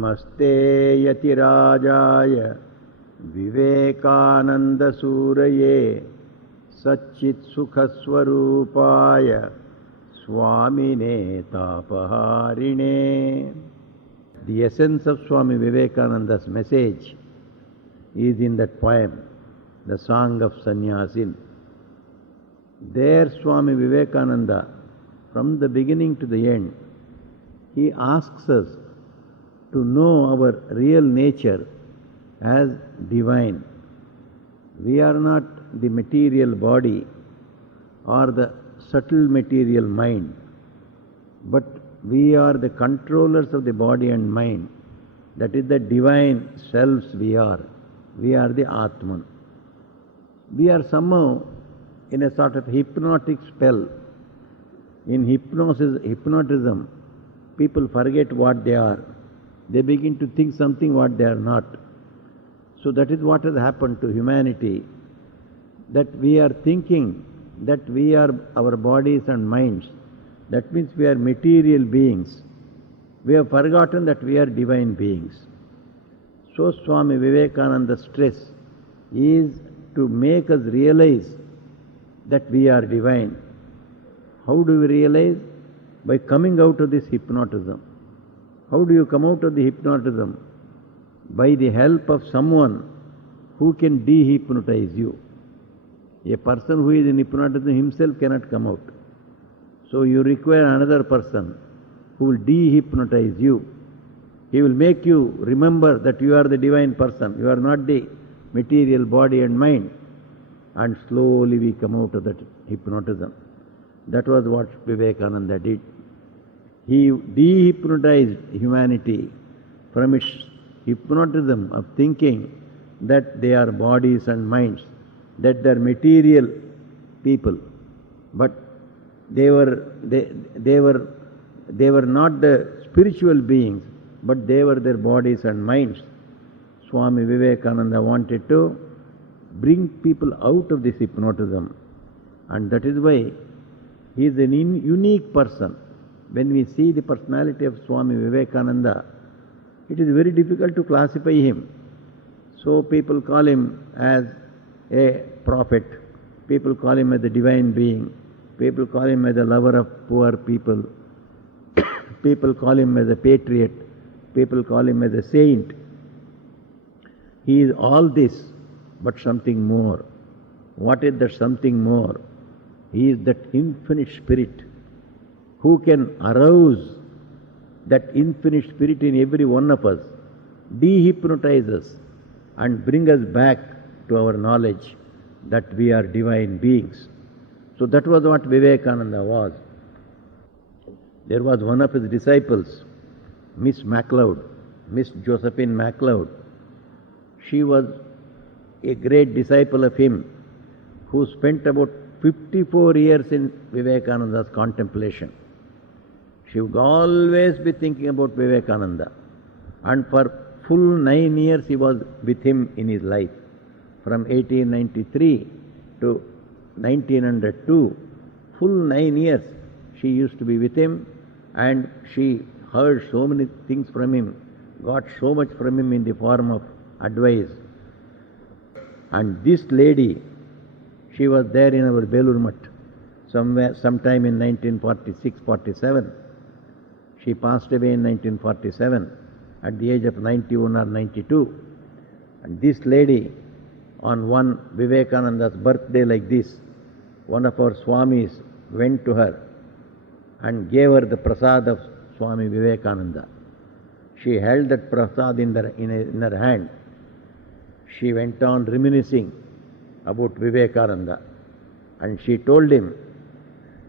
Namaste Yatirajaya Vivekananda Suraye Satchit Sukhaswarupaya Swamine Tapaharine. The essence of Swami Vivekananda's message is in that poem, the Song of Sannyasin. There Swami Vivekananda, from the beginning to the end, he asks us to know our real nature as divine. We are not the material body or the subtle material mind, but we are the controllers of the body and mind. That is the divine selves we are. We are the Atman. We are somehow in a sort of hypnotic spell. In hypnotism, people forget what they are. They begin to think something what they are not. So that is what has happened to humanity, that we are thinking that we are our bodies and minds. That means we are material beings. We have forgotten that we are divine beings. So Swami Vivekananda's stress is to make us realize that we are divine. How do we realize? By coming out of this hypnotism. How do you come out of the hypnotism? By the help of someone who can de-hypnotize you. A person who is in hypnotism himself cannot come out. So you require another person who will de-hypnotize you. He will make you remember that you are the divine person. You are not the material body and mind. And slowly we come out of that hypnotism. That was what Vivekananda did. He de-hypnotized humanity from its hypnotism of thinking that they are bodies and minds, that they are material people. But they were not the spiritual beings, but they were their bodies and minds. Swami Vivekananda wanted to bring people out of this hypnotism, and that is why he is an unique person. When we see the personality of Swami Vivekananda, it is very difficult to classify him. So people call him as a prophet, people call him as a divine being, people call him as a lover of poor people, people call him as a patriot, people call him as a saint. He is all this, but something more. What is that something more? He is that infinite spirit who can arouse that infinite spirit in every one of us, de-hypnotize us and bring us back to our knowledge that we are divine beings. So that was what Vivekananda was. There was one of his disciples, Miss MacLeod, Miss Josephine MacLeod. She was a great disciple of him who spent about 54 years in Vivekananda's contemplation. She would always be thinking about Vivekananda, and for full 9 years he was with him in his life. From 1893 to 1902, full 9 years she used to be with him, and she heard so many things from him, got so much from him in the form of advice. And this lady, she was there in our Belur Math sometime in 1946-47. She passed away in 1947 at the age of 91 or 92. And this lady, on one Vivekananda's birthday like this, one of our Swamis went to her and gave her the prasad of Swami Vivekananda. She held that prasad in her hand. She went on reminiscing about Vivekananda, and she told him,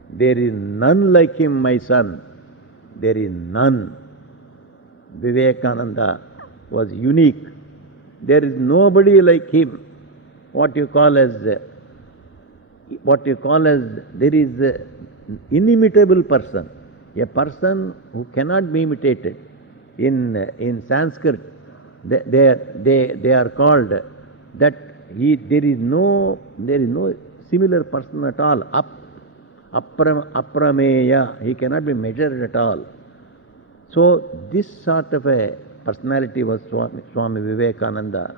"There is none like him, my son. There is none." Vivekananda was unique. There is nobody like him. What you call as there is inimitable person, a person who cannot be imitated. In Sanskrit, they are called that there is no similar person at all. Aprameya, he cannot be measured at all. So this sort of a personality was Swami Vivekananda.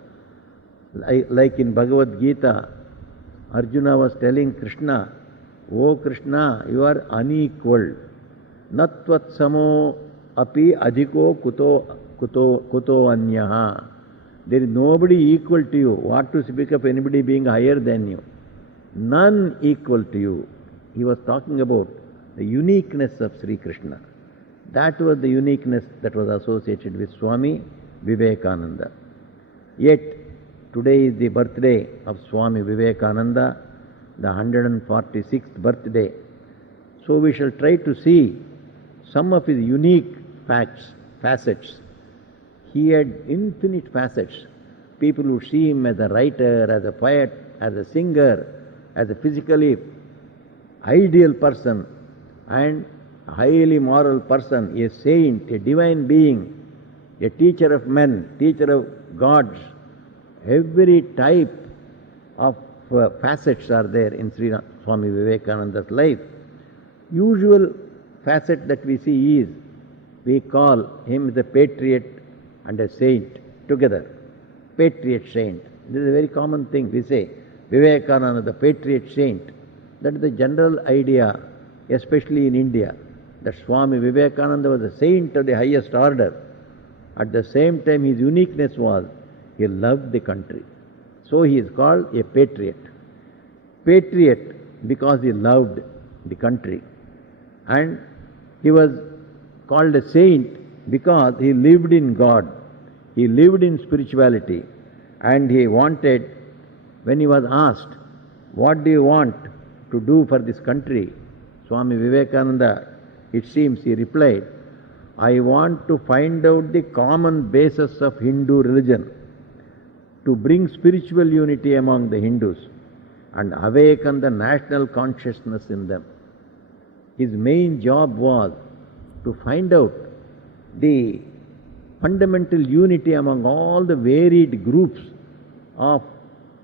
Like in Bhagavad Gita, Arjuna was telling Krishna, "O Krishna, you are unequaled. Natvat samo api adhiko kuto anyaha." There is nobody equal to you. What to speak of anybody being higher than you? None equal to you. He was talking about the uniqueness of Sri Krishna. That was the uniqueness that was associated with Swami Vivekananda. Yet, today is the birthday of Swami Vivekananda, the 146th birthday. So we shall try to see some of his unique facets. He had infinite facets. People would see him as a writer, as a poet, as a singer, as a physically ideal person and a highly moral person, a saint, a divine being, a teacher of men, teacher of gods. Every type of facets are there in Sri Swami Vivekananda's life. Usual facet that we see is, we call him the patriot and a saint together. Patriot saint. This is a very common thing. We say Vivekananda, the patriot saint. That is the general idea, especially in India, that Swami Vivekananda was a saint of the highest order. At the same time, his uniqueness was he loved the country. So he is called a patriot. Patriot because he loved the country. And he was called a saint because he lived in God. He lived in spirituality. And he wanted, when he was asked, "What do you want to do for this country?" Swami Vivekananda, it seems, he replied, "I want to find out the common basis of Hindu religion, to bring spiritual unity among the Hindus and awaken the national consciousness in them." His main job was to find out the fundamental unity among all the varied groups of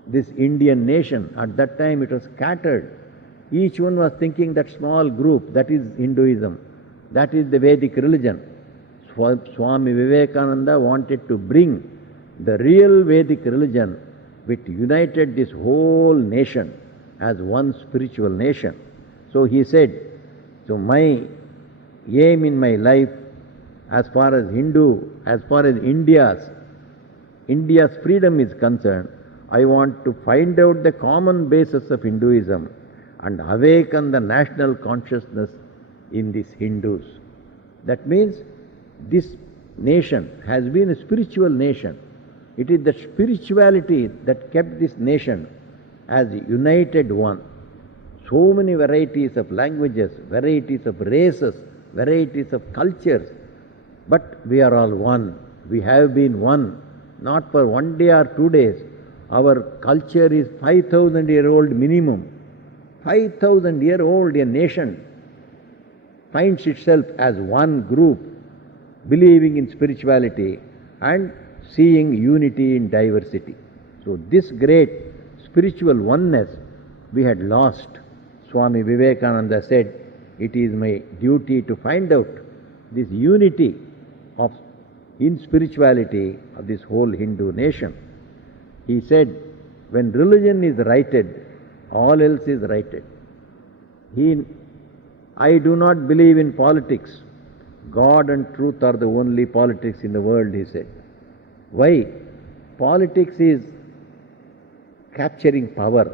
this Indian nation. At that time it was scattered. Each one was thinking that small group, that is Hinduism, that is the Vedic religion. Swami Vivekananda wanted to bring the real Vedic religion which united this whole nation as one spiritual nation. So he said, so my aim in my life, as far as India's freedom is concerned, I want to find out the common basis of Hinduism and awaken the national consciousness in these Hindus. That means this nation has been a spiritual nation. It is the spirituality that kept this nation as a united one. So many varieties of languages, varieties of races, varieties of cultures, but we are all one. We have been one, not for 1 day or 2 days. Our culture is 5,000-year-old minimum. 5,000-year-old, a nation finds itself as one group, believing in spirituality and seeing unity in diversity. So this great spiritual oneness we had lost. Swami Vivekananda said, it is my duty to find out this unity in spirituality of this whole Hindu nation. He said, when religion is righted, all else is righted. I do not believe in politics. God and truth are the only politics in the world, he said. Why? Politics is capturing power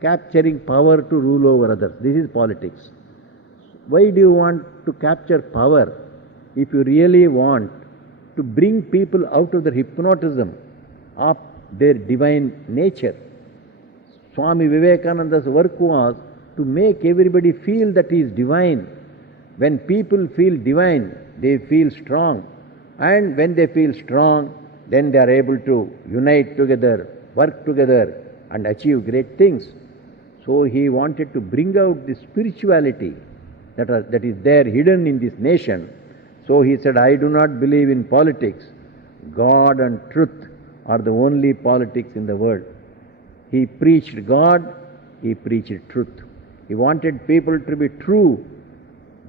to rule over others. This is politics. Why do you want to capture power if you really want to bring people out of the hypnotism of their divine nature? Swami Vivekananda's work was to make everybody feel that he is divine. When people feel divine, they feel strong. And when they feel strong, then they are able to unite together, work together and achieve great things. So he wanted to bring out the spirituality that is there hidden in this nation. So he said, I do not believe in politics. God and truth are the only politics in the world. He preached God, he preached truth. He wanted people to be true,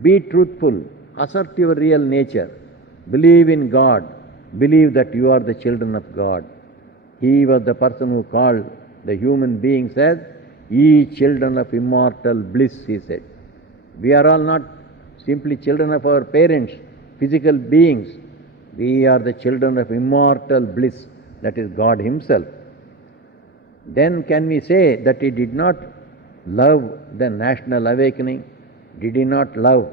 be truthful, assert your real nature, believe in God, believe that you are the children of God. He was the person who called the human beings as ye children of immortal bliss, he said. We are all not simply children of our parents, physical beings. We are the children of immortal bliss, that is God Himself. Then can we say that He did not love the national awakening? Did He not love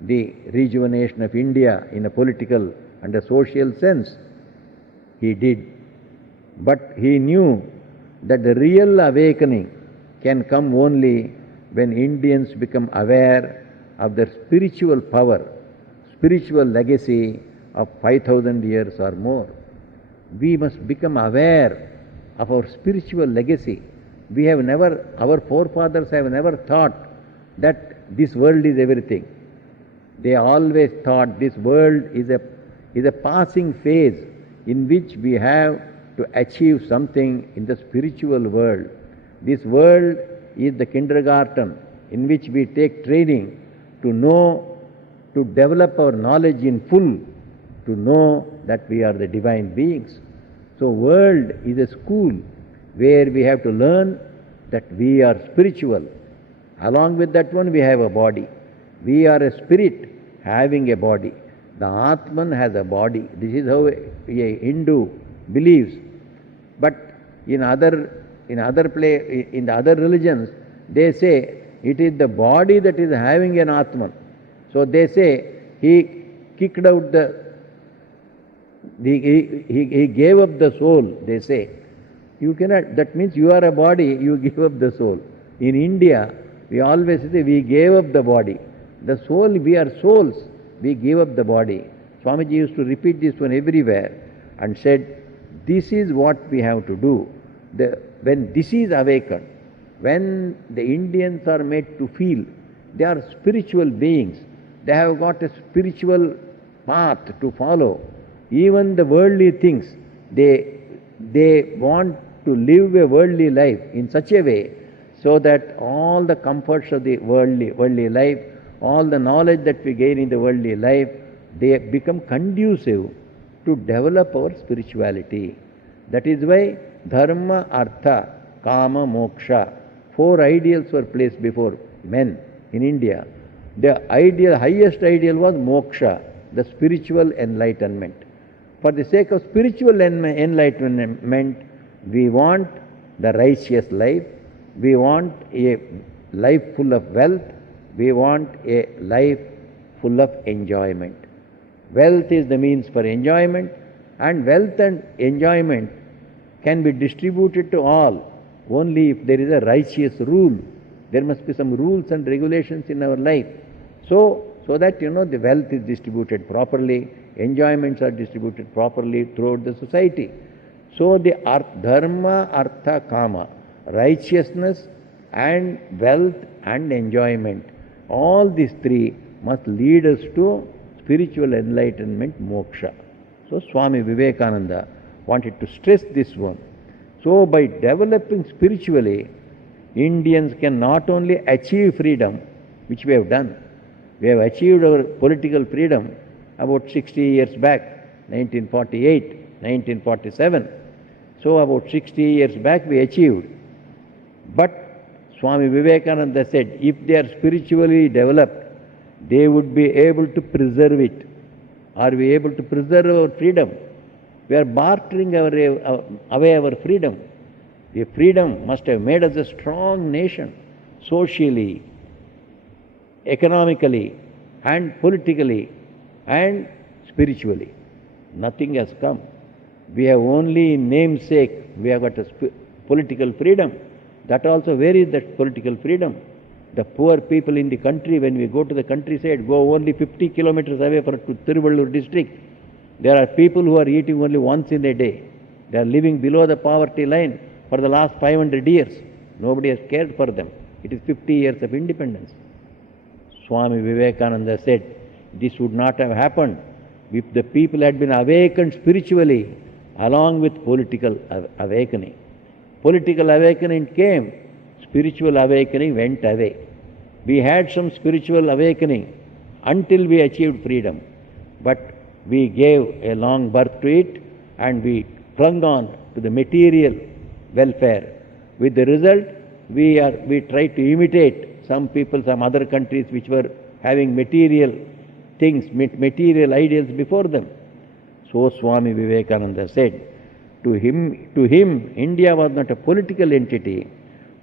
the rejuvenation of India in a political and a social sense? He did. But He knew that the real awakening can come only when Indians become aware of their spiritual power, spiritual legacy of 5,000 years or more. We must become aware of our spiritual legacy. Our forefathers have never thought that this world is everything. They always thought this world is a passing phase in which we have to achieve something in the spiritual world. This world is the kindergarten in which we take training to know, to develop our knowledge in full, to know that we are the divine beings. So world is a school where we have to learn that we are spiritual. Along with that one, we have a body. We are a spirit having a body. The Atman has a body. This is how a Hindu believes. But in the other religions, they say it is the body that is having an Atman. So they say he kicked out he gave up the soul, they say. You cannot, that means you are a body, you give up the soul. In India, we always say we gave up the body. The soul, we are souls, we give up the body. Swamiji used to repeat this one everywhere and said, this is what we have to do. When this is awakened, when the Indians are made to feel they are spiritual beings, they have got a spiritual path to follow. Even the worldly things, they want to live a worldly life in such a way so that all the comforts of the worldly life, all the knowledge that we gain in the worldly life, they become conducive to develop our spirituality. That is why dharma, artha, kama, moksha, 4 ideals were placed before men in India. The highest ideal was moksha, the spiritual enlightenment. For the sake of spiritual enlightenment, we want the righteous life, we want a life full of wealth, we want a life full of enjoyment. Wealth is the means for enjoyment, and wealth and enjoyment can be distributed to all only if there is a righteous rule. There must be some rules and regulations in our life. So that the wealth is distributed properly, enjoyments are distributed properly throughout the society. So the dharma, artha, kama, righteousness and wealth and enjoyment, all these 3 must lead us to spiritual enlightenment, moksha. So Swami Vivekananda wanted to stress this one. So by developing spiritually, Indians can not only achieve freedom, which we have done. We have achieved our political freedom about 60 years back, 1948, 1947. So about 60 years back we achieved. But Swami Vivekananda said, if they are spiritually developed, they would be able to preserve it. Are we able to preserve our freedom? We are bartering away our freedom. The freedom must have made us a strong nation, socially, economically, and politically, and spiritually. Nothing has come. We have only in namesake, we have got a political freedom. That also, where is that political freedom? The poor people in the country, when we go to the countryside, go only 50 kilometers away to Tiruvallur district. There are people who are eating only once in a day. They are living below the poverty line for the last 500 years. Nobody has cared for them. It is 50 years of independence. Swami Vivekananda said, this would not have happened if the people had been awakened spiritually along with political awakening. Political awakening came, spiritual awakening went away. We had some spiritual awakening until we achieved freedom. But we gave a long birth to it and we clung on to the material welfare. With the result, we tried to imitate some people, some other countries which were having material things, material ideals before them. So Swami Vivekananda said, to him, India was not a political entity,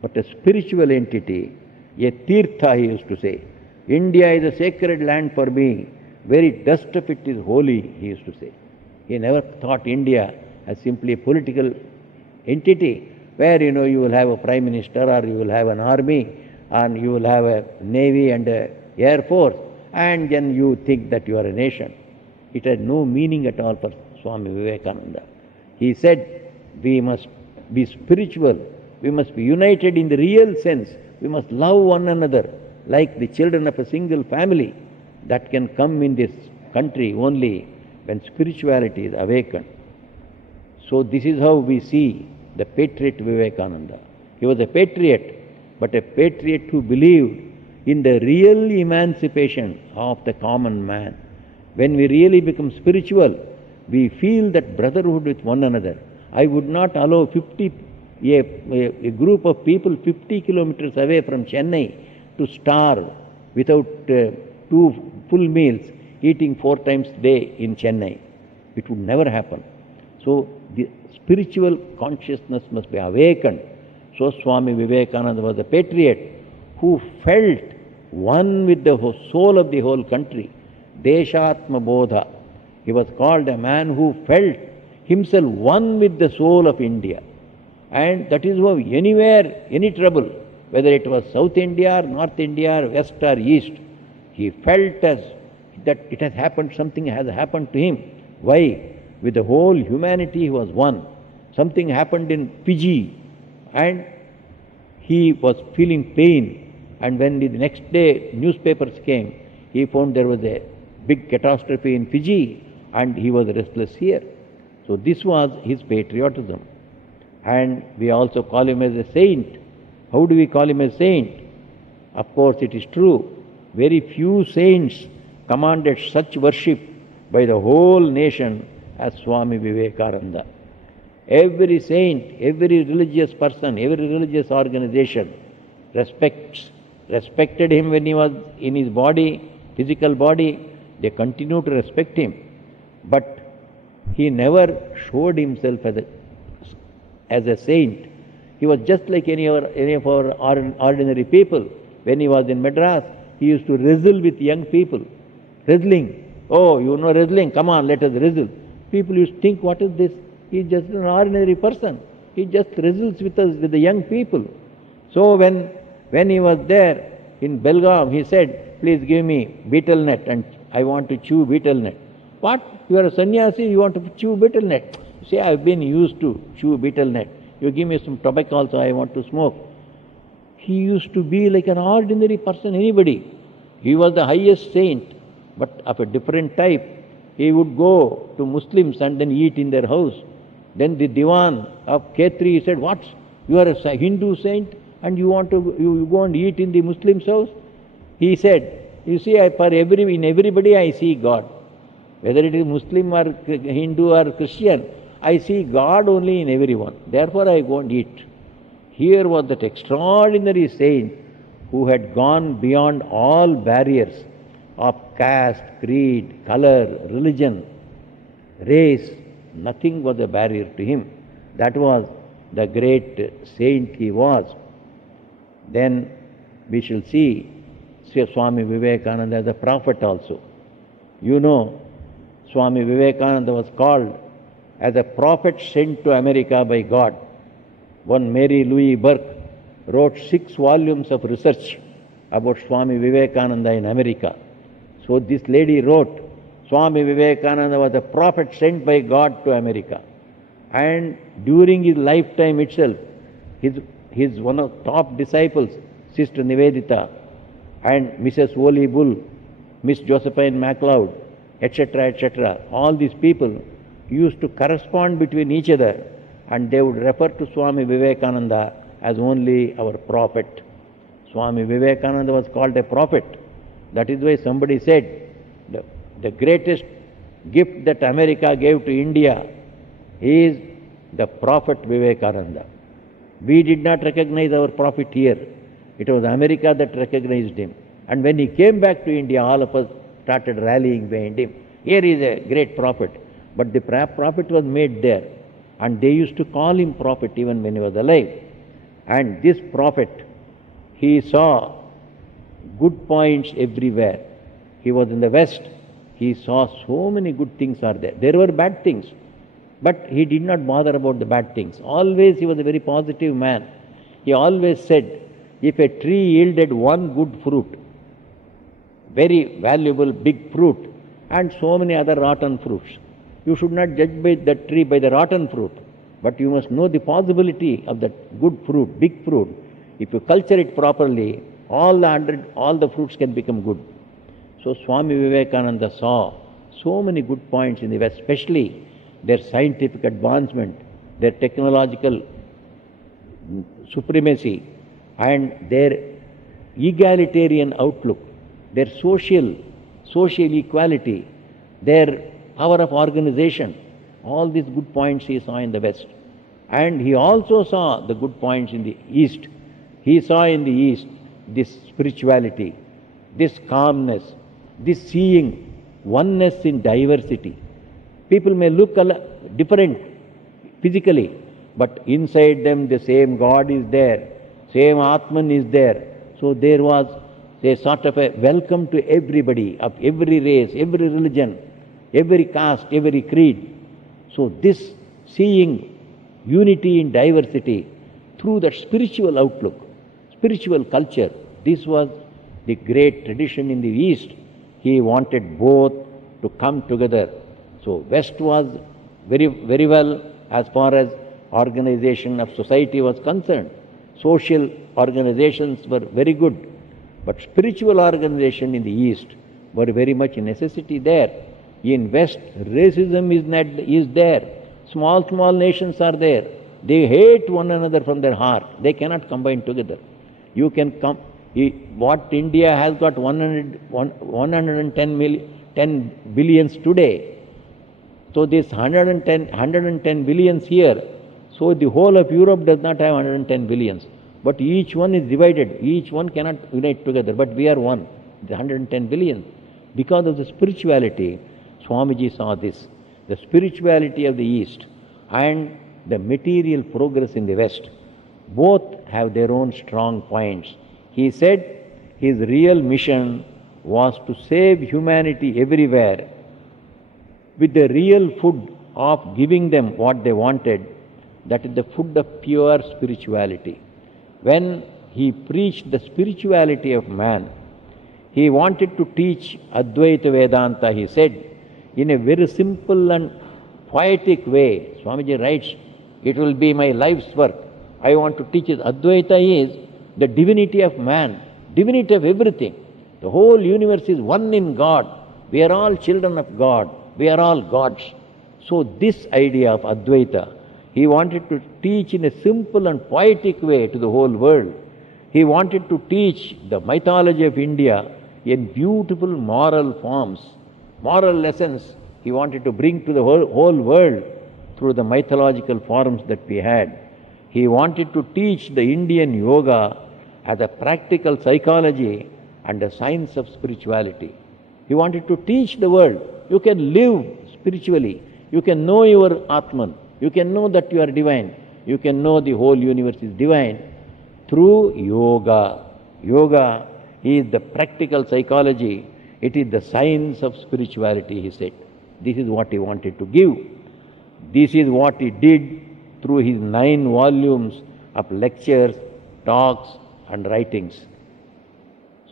but a spiritual entity, a tirtha, he used to say. India is a sacred land for me. Very dust of it is holy, he used to say. He never thought India as simply a political entity where, you will have a prime minister or you will have an army and you will have a navy and a air force and then you think that you are a nation. It had no meaning at all for Swami Vivekananda. He said, we must be spiritual, we must be united in the real sense, we must love one another like the children of a single family. That can come in this country only when spirituality is awakened. So this is how we see the patriot Vivekananda. He was a patriot, but a patriot who believed in the real emancipation of the common man. When we really become spiritual, we feel that brotherhood with one another. I would not allow a group of people 50 kilometers away from Chennai to starve without 2 full meals, eating 4 times a day in Chennai. It would never happen. So the spiritual consciousness must be awakened. So Swami Vivekananda was a patriot who felt one with the soul of the whole country. Deshatma Bodha. He was called a man who felt himself one with the soul of India. And that is why anywhere, any trouble, whether it was South India or North India or West or East, he felt as that it has happened, something has happened to him. Why? With the whole humanity he was one. Something happened in Fiji and he was feeling pain. And when the next day newspapers came, he found there was a big catastrophe in Fiji and he was restless here. So this was his patriotism. And we also call him as a saint. How do we call him a saint? Of course it is true. Very few saints commanded such worship by the whole nation as Swami Vivekananda. Every saint, every religious person, every religious organization respected him when he was in his body, physical body. They continue to respect him. But he never showed himself as a saint. He was just like any of our ordinary people. When he was in Madras, he used to wrestle with young people. Wrestling. Oh, you know wrestling? Come on, let us wrestle. People used to think, what is this? He is just an ordinary person. He just wrestles with us, with the young people. So when he was there in Belgaum, he said, please give me betel nut and I want to chew betel nut. What? You are a sannyasi, you want to chew betel nut? Say, I have been used to chew betel nut. You give me some tobacco also, I want to smoke. He used to be like an ordinary person, anybody. He was the highest saint, but of a different type. He would go to Muslims and then eat in their house. Then the Diwan of Khetri, he said, what? You are a Hindu saint and you go and eat in the Muslim's house? He said, you see, in everybody I see God. Whether it is Muslim or Hindu or Christian, I see God only in everyone. Therefore I go and eat. Here was that extraordinary saint who had gone beyond all barriers of caste, creed, color, religion, race. Nothing was a barrier to him. That was the great saint he was. Then we shall see Swami Vivekananda as a prophet also. You know, Swami Vivekananda was called as a prophet sent to America by God. One Mary Louise Burke wrote 6 volumes of research about Swami Vivekananda in America. So this lady wrote, Swami Vivekananda was a prophet sent by God to America. And during his lifetime itself, his one of top disciples, Sister Nivedita, and Mrs. Woli Bull, Miss Josephine MacLeod, etc., all these people used to correspond between each other and they would refer to Swami Vivekananda as only our prophet. Swami Vivekananda was called a prophet. That is why somebody said the greatest gift that America gave to India is the Prophet Vivekananda. We did not recognize our Prophet here. It was America that recognized him. And when he came back to India, all of us started rallying behind him. Here is a great prophet. But the prophet was made there. And they used to call him prophet even when he was alive. And this prophet, he saw good points everywhere. He was in the West. He saw so many good things are there. There were bad things. But he did not bother about the bad things. Always he was a very positive man. He always said, if a tree yielded one good fruit, very valuable big fruit, and so many other rotten fruits, you should not judge by that tree by the rotten fruit, but you must know the possibility of that good fruit, big fruit. If you culture it properly, all the fruits can become good. So Swami Vivekananda saw so many good points in the West, especially their scientific advancement, their technological supremacy, and their egalitarian outlook, their social equality, their power of organization. All these good points he saw in the West. And he also saw the good points in the East. He saw in the East this spirituality, this calmness, this seeing oneness in diversity. People may look different physically, but inside them the same God is there, same Atman is there. So there was a sort of a welcome to everybody, of every race, every religion, every caste, every creed. So this seeing unity in diversity through that spiritual outlook, spiritual culture, this was the great tradition in the East. He wanted both to come together. So West was very, very well as far as organization of society was concerned. Social organizations were very good. But spiritual organization in the East were very much a necessity there. In West, racism is there. Small nations are there. They hate one another from their heart. They cannot combine together. You can come. What India has got 110 billions today. So this 110 billions here. So the whole of Europe does not have 110 billions. But each one is divided. Each one cannot unite together. But we are one, the 110 billion. Because of the spirituality, Swamiji saw this. The spirituality of the East and the material progress in the West both have their own strong points. He said his real mission was to save humanity everywhere with the real food of giving them what they wanted, that is the food of pure spirituality. When he preached the spirituality of man, he wanted to teach Advaita Vedanta, he said, in a very simple and poetic way. Swamiji writes, it will be my life's work. I want to teach it. Advaita is the divinity of man, divinity of everything. The whole universe is one in God. We are all children of God. We are all gods. So this idea of Advaita, he wanted to teach in a simple and poetic way to the whole world. He wanted to teach the mythology of India in beautiful moral forms, moral lessons he wanted to bring to the whole world through the mythological forms that we had. He wanted to teach the Indian yoga as a practical psychology and a science of spirituality. He wanted to teach the world, you can live spiritually, you can know your Atman, you can know that you are divine, you can know the whole universe is divine through yoga. Yoga is the practical psychology, it is the science of spirituality, he said. This is what he wanted to give. This is what he did through his 9 volumes of lectures, talks and writings.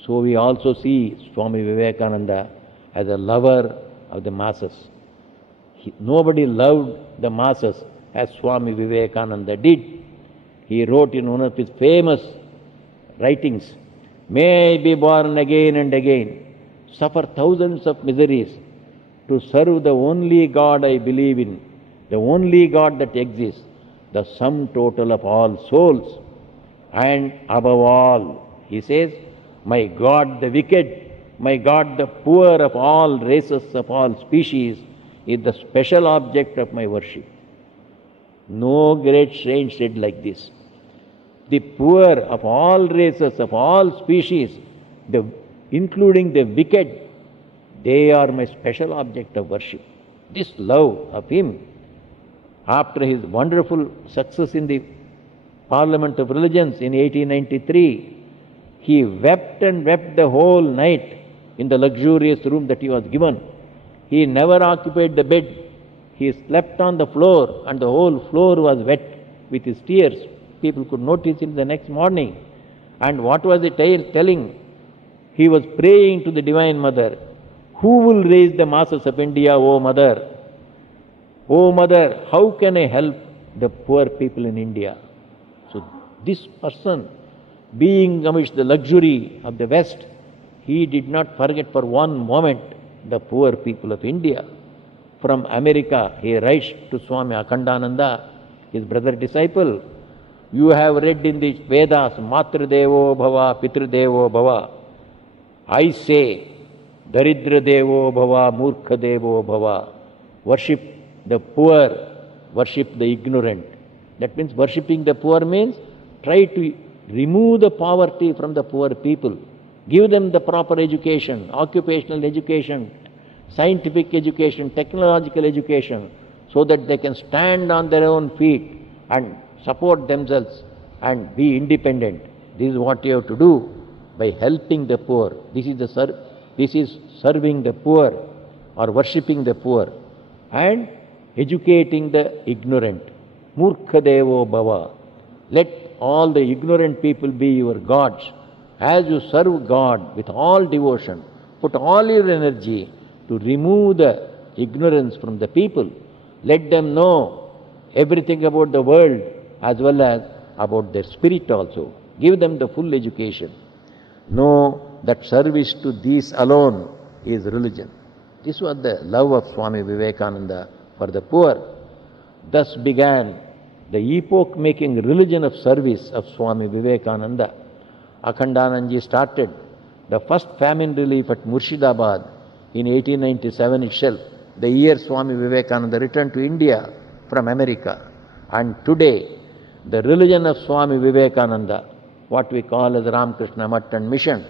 So we also see Swami Vivekananda as a lover of the masses. Nobody loved the masses as Swami Vivekananda did. He wrote in one of his famous writings, "May I be born again and again, suffer thousands of miseries, to serve the only God I believe in, the only God that exists, the sum total of all souls. And above all," he says, "my God the wicked, my God the poor of all races, of all species, is the special object of my worship. No great saint said like this. The poor of all races, of all species, including the wicked, they are my special object of worship. This love of him, after his wonderful success in the Parliament of Religions in 1893, he wept and wept the whole night in the luxurious room that he was given. He never occupied the bed. He slept on the floor and the whole floor was wet with his tears. People could notice it the next morning. And what was he telling? He was praying to the Divine Mother, who will raise the masses of India, O Mother? O Mother, how can I help the poor people in India? So this person, being amidst the luxury of the West, he did not forget for one moment the poor people of India. From America, he writes to Swami Akhandananda, his brother disciple, you have read in the Vedas, Matra Devo Bhava, Pitru Devo Bhava. I say, Daridra Devo Bhava, Murkha Devo Bhava. Worship the poor, worship the ignorant. That means worshipping the poor means try to remove the poverty from the poor people. Give them the proper education, occupational education, scientific education, technological education, so that they can stand on their own feet and support themselves and be independent. This is what you have to do by helping the poor. This is serving the poor or worshipping the poor and educating the ignorant. Murkha Devo Bhava. Let all the ignorant people be your gods. As you serve God with all devotion, put all your energy to remove the ignorance from the people. Let them know everything about the world as well as about their spirit also. Give them the full education. Know that service to these alone is religion. This was the love of Swami Vivekananda for the poor. Thus began the epoch-making religion of service of Swami Vivekananda. Akhandanandaji started the first famine relief at Murshidabad in 1897 itself, the year Swami Vivekananda returned to India from America. And today, the religion of Swami Vivekananda, what we call as Ramakrishna Math and Mission,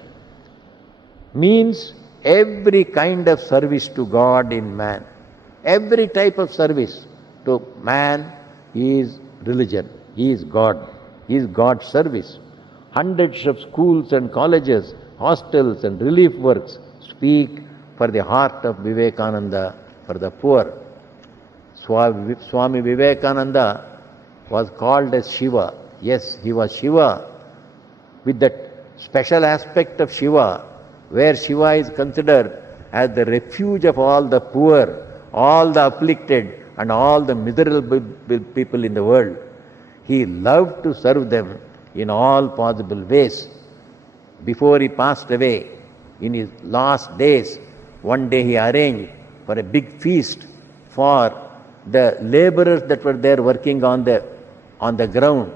means every kind of service to God in man. Every type of service to man is religion. He is God. He is God's service. Hundreds of schools and colleges, hostels and relief works speak for the heart of Vivekananda for the poor. Swami Vivekananda was called as Shiva. Yes, he was Shiva with that special aspect of Shiva where Shiva is considered as the refuge of all the poor, all the afflicted and all the miserable people in the world. He loved to serve them in all possible ways. Before he passed away, in his last days, one day he arranged for a big feast for the laborers that were there working on the ground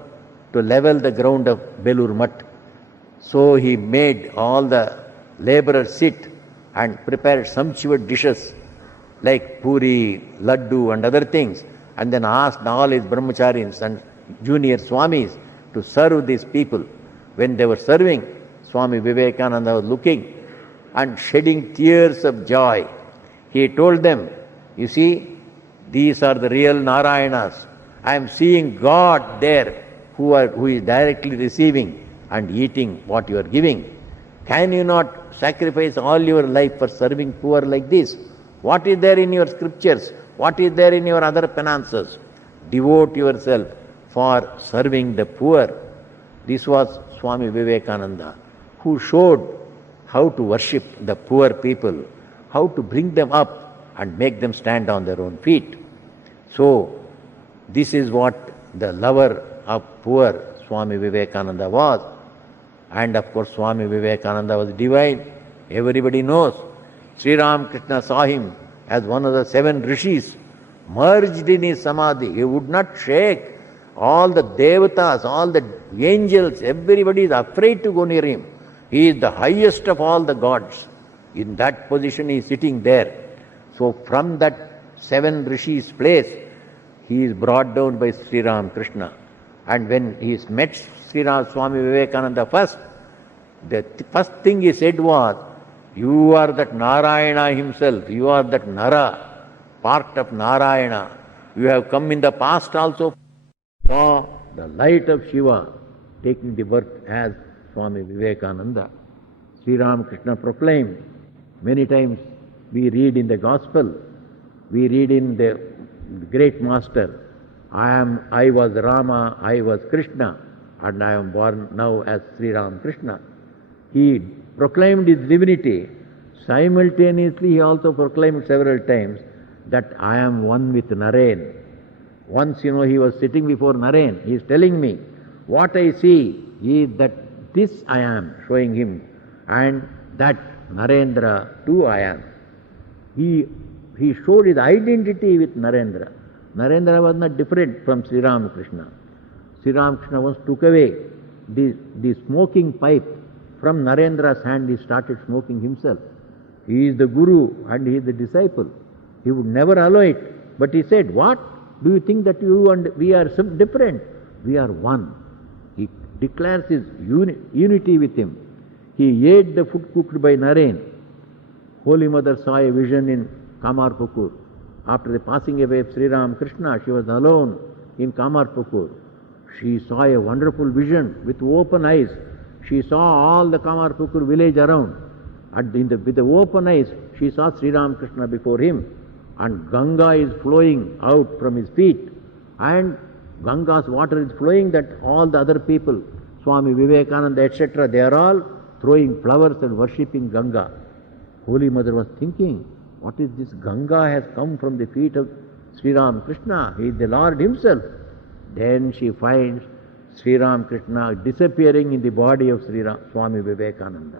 to level the ground of Belur Math. So he made all the laborers sit and prepared sumptuous dishes like puri, laddu and other things, and then asked all his brahmacharis and junior swamis to serve these people. When they were serving, Swami Vivekananda was looking and shedding tears of joy. He told them, you see, these are the real Narayanas. I am seeing God there who is directly receiving and eating what you are giving. Can you not sacrifice all your life for serving poor like this? What is there in your scriptures? What is there in your other penances? Devote yourself for serving the poor. This was Swami Vivekananda, who showed how to worship the poor people, how to bring them up and make them stand on their own feet. So, this is what the lover of poor Swami Vivekananda was. And of course, Swami Vivekananda was divine. Everybody knows. Sri Ramakrishna saw him as one of the 7 rishis, merged in his samadhi. He would not shake. All the devatas, all the angels, everybody is afraid to go near him. He is the highest of all the gods. In that position he is sitting there. So from that 7 rishis' place, he is brought down by Sri Ramakrishna. And when he met Swami Vivekananda first, the first thing he said was, "You are that Narayana himself, you are that Nara, part of Narayana. You have come in the past also." Saw the light of Shiva taking the birth as Swami Vivekananda. Sri Ramakrishna proclaimed, many times we read in the Gospel, we read in the great master, I was Rama, I was Krishna, and I am born now as Sri Ramakrishna. He proclaimed his divinity. Simultaneously, he also proclaimed several times that I am one with Naren. Once, he was sitting before Naren. He is telling me, what I see is that this I am, showing him, and that Narendra too I am. He showed his identity with Narendra. Narendra was not different from Sri Ramakrishna. Sri Ramakrishna once took away the smoking pipe from Narendra's hand. He started smoking himself. He is the Guru and he is the disciple. He would never allow it. But he said, what? Do you think that you and we are so different? We are one. He declares his unity with him. He ate the food cooked by Naren. Holy Mother saw a vision in Kamarpukur. After the passing away of Sri Ramakrishna, she was alone in Kamarpukur. She saw a wonderful vision with open eyes. She saw all the Kamarpukur village around. With the open eyes, she saw Sri Ramakrishna before him. And Ganga is flowing out from his feet. And Ganga's water is flowing, that all the other people, Swami Vivekananda, etc., they are all throwing flowers and worshipping Ganga. Holy Mother was thinking, what is this? Ganga has come from the feet of Sri Ramakrishna. He is the Lord himself. Then she finds Sri Ramakrishna disappearing in the body of Swami Vivekananda.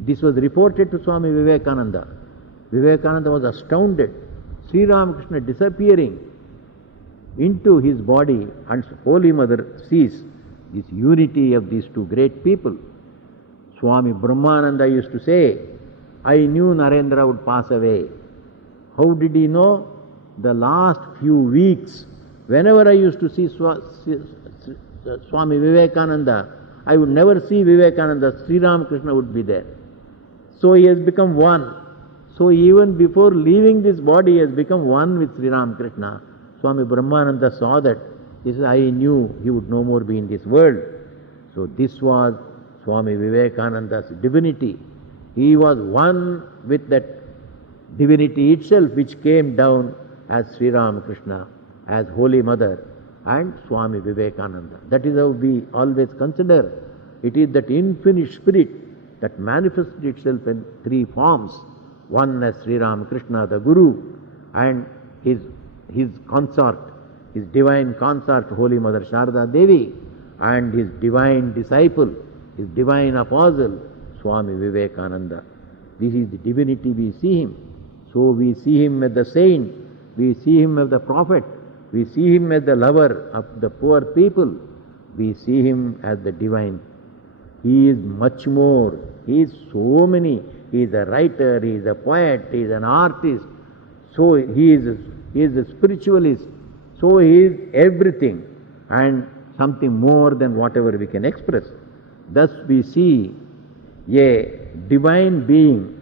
This was reported to Swami Vivekananda. Vivekananda was astounded. Sri Ramakrishna disappearing into his body, and Holy Mother sees this unity of these two great people. Swami Brahmananda used to say, I knew Narendra would pass away. How did he know? The last few weeks, whenever I used to see Swami Vivekananda, I would never see Vivekananda. Sri Ramakrishna would be there. So he has become one. So even before leaving this body, he has become one with Sri Ramakrishna. Swami Brahmananda saw that. He said, I knew he would no more be in this world. So this was Swami Vivekananda's divinity. He was one with that divinity itself, which came down as Sri Ramakrishna, as Holy Mother, and Swami Vivekananda. That is how we always consider. It is that infinite spirit that manifests itself in 3 forms. One as Sri Ramakrishna, the Guru, and his consort, his divine consort, Holy Mother Sarada Devi, and his divine disciple, his divine apostle, Swami Vivekananda. This is the divinity we see him. So we see him as the saint, we see him as the prophet, we see him as the lover of the poor people, we see him as the divine. He is much more. He is so many. He is a writer, he is a poet, he is an artist. So he is a spiritualist. So he is everything and something more than whatever we can express. Thus we see a divine being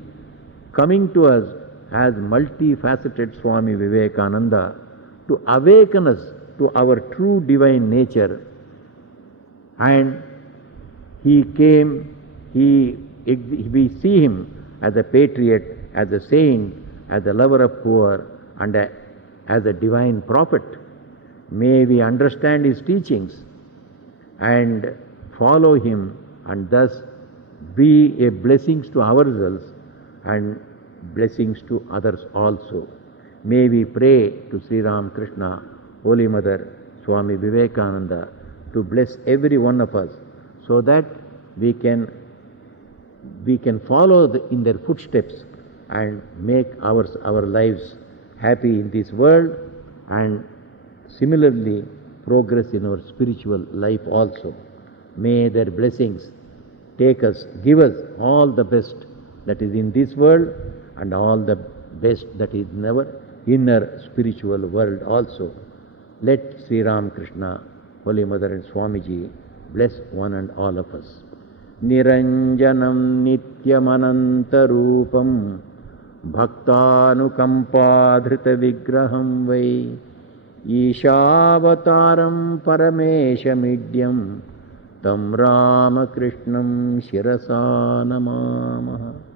coming to us as multifaceted Swami Vivekananda to awaken us to our true divine nature. And he came, we see him as a patriot, as a saint, as a lover of poor, and as a divine prophet. May we understand his teachings and follow him, and thus be a blessings to ourselves and blessings to others also. May we pray to Sri Ramakrishna, Holy Mother, Swami Vivekananda, to bless every one of us, so that we can follow in their footsteps and make our lives happy in this world, and similarly progress in our spiritual life also. May their blessings give us all the best that is in this world, and all the best, that is in our inner spiritual world also. Let Sri Ramakrishna, Holy Mother and Swamiji bless one and all of us. Niranjanam nityamanantarupam bhaktanukampadhrita vigraham vai Ishavataram parameshamidhyam tam Ramakrishnam shirasa namamaha.